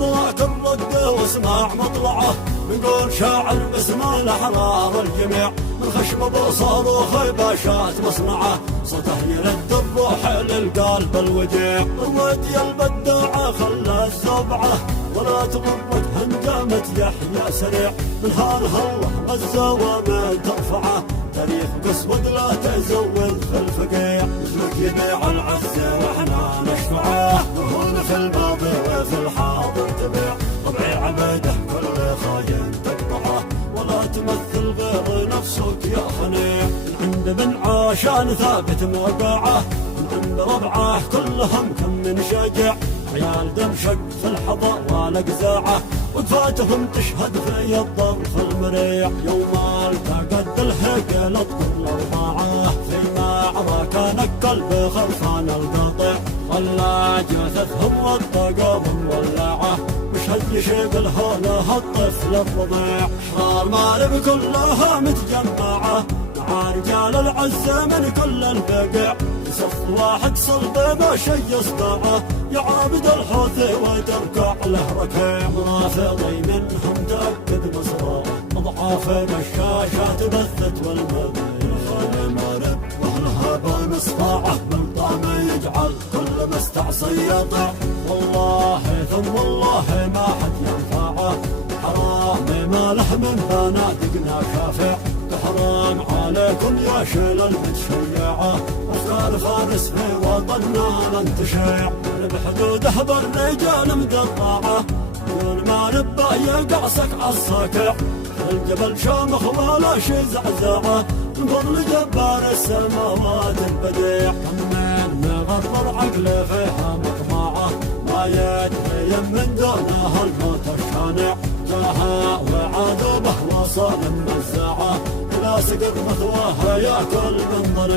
ذاك الرد واسمع مطلعه، نقول شاعر باسم الأحرار الجميع، من خشم بصاروخ باشات مصنعه، صوته يرد الروح للقلب الوديع. ودي البداعة خلى الزبعة ولا تغرد هنجامة يحيى سريع، من هانها الله غزة ومن ترفعه، تاريخ قسود لا تزود في الفقيع. مثلك يبيع العزة واحنا نشفعه، وهون في الماضي وفي الحاضر تبيع، طبعي عبده كل خاين تقطعه، ولا تمثل غير نفسك يا خنيع. من عند بن عاشان ثابت موقعه، من عند ربعه كلهم كم من شجع، عيال دمشق في الحظى والأقزاعه، وقفاتهم تشهد في الظرف المريع. يوم التقد الهقل اذكر الأربعة، في معركة نقل بخرفان القطيع، خلى جثثهم والطقوم مولعة، مشهد يشيب الهولة الطفل الرضيع. أحرار مارب كلها متجمعة، مع رجال العزة من كل البقيع، صف واحد صلب ما شي يصدعه، يا عابد الحوثي وتركع له ركيع. منافضي منهم تأكد مصرعه، أضعاف الشاشات بثت والمبيع. خال مارب واهلها بنصفاعه، من طعم يجعل كل مستعصي يطيع، والله ثم والله ما حد ينفعه، حرامي ما له من بنادقنا شافع. تحرام عليكم يا شيل المتشيعة، أفكار فارس في وطننا ننتشيع، بحدوده بالرجال مقطعة، يقول ما نبا يقعسك عالصقع، الجبل شامخ ولا شي زعزعة، من فضل جبار السماوات البديع. كم من مغرر عقله فيها مطمعة، ما يدري من دونها الموت الشانع، جاها وعذبه وصل مزعه، لا سقط مثواها ياكل من ضريع.